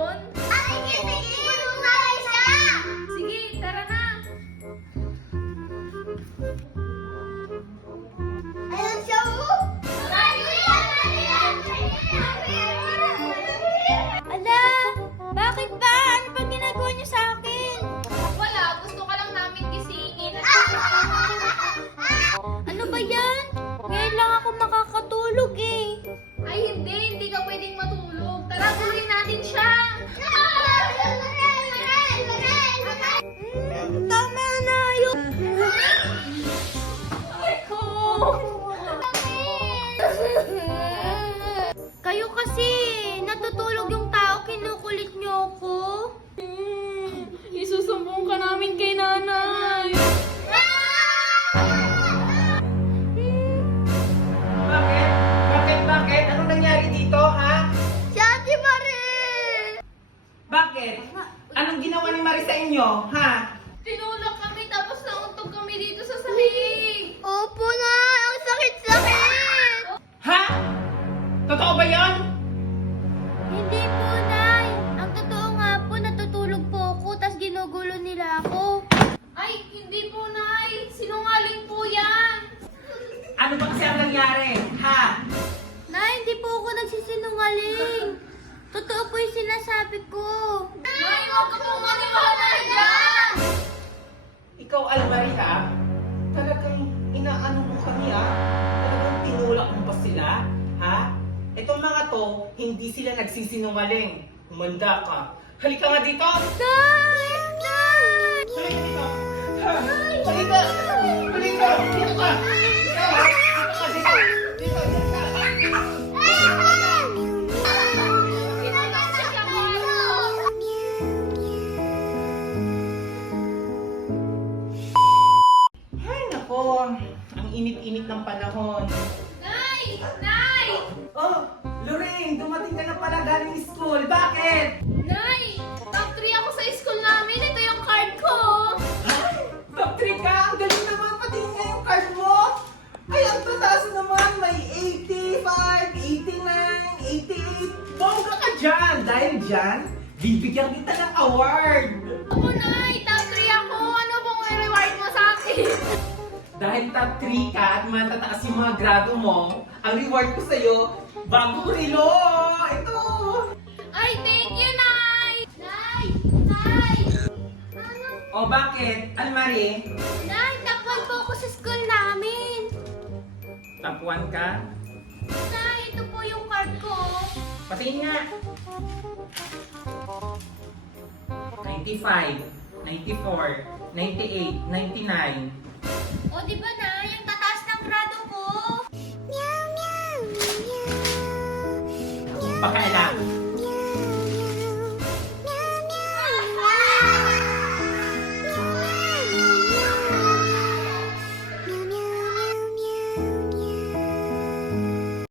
yun? Ay, sige, sinungaling siya! Sige, tara na. Ayun siya, oh! Ala, bakit ba? Ano ba ginagawa niyo sa akin? Wala, gusto ka lang namin gisingin. Ano ba yan? Ngayon lang ako makakatulog eh. Ay, hindi ka pwedeng matulog. Tara, tuloy natin siya. Tama na yun. Ko. Kayo kasi, natutulog yung tao, kinukulit niyo ako. Isusumbong ka namin kay nanay. Bakit? Anong nangyari dito, ha? Si Ate Marie! Bakit? Anong ginawa ni Marie sa inyo, ha? Tinulak kami tapos nauntog kami dito sa sahig. Opo na! Ang sakit-sakit! Ha? Totoo ba yon? Hindi po, Nay. Ang totoo nga po, natutulog po ako, tas ginugulo nila ako. Ay, hindi po, Nay. Sinungaling po yan. Ano ba kasi ang nangyari, ha? Nay, hindi po ako nagsisinungaling. Totoo po yung sinasabi ko. Nay, huwag ka pong maniwala dyan. Ikaw, Almarie, ha? Talagang inaano mo kami, ha? Talagang tinulak mo ba sila, ha? Itong mga to, hindi sila nagsisinungaling. Humanda ka. Halika nga dito! Nay! Nay! Halika dito! Ha? Halika! Halika! Dito ka! Dito ka! Dito ka! Dito! Dito! Dito ka! Ay, nako! Ang init-init ng panahon. Nay! Nay! Oh, Lorraine! Dumating ka na pala galing school. Bakit? Nay! Top 3 ako sa school namin. Ito yung card ko. Top 3 ka! Ang galing naman! Patingin nga yung card mo! Ay, ang tataas naman! May 85, 89, 88. Bongga ka dyan! Dahil dyan, bibigyan kita ng award! Ako, Nay! Top 3 ako. Ano pong reward mo sa akin? Dahil top 3 ka at matataas yung mga grado mo, ang reward ko sa'yo, bagong relo! Ito! Ay, thank you, Nay! Nay! Nay! Ano? O bakit? Almarie? Nay, takpan po ako sa school namin. Top 1 ka? Nay, ito po yung card ko. Patingin nga! 95, 94, 98, 99. O, di ba, Nay? Ang tataas ng grado ko. Meow, meow, meow. Pakailan.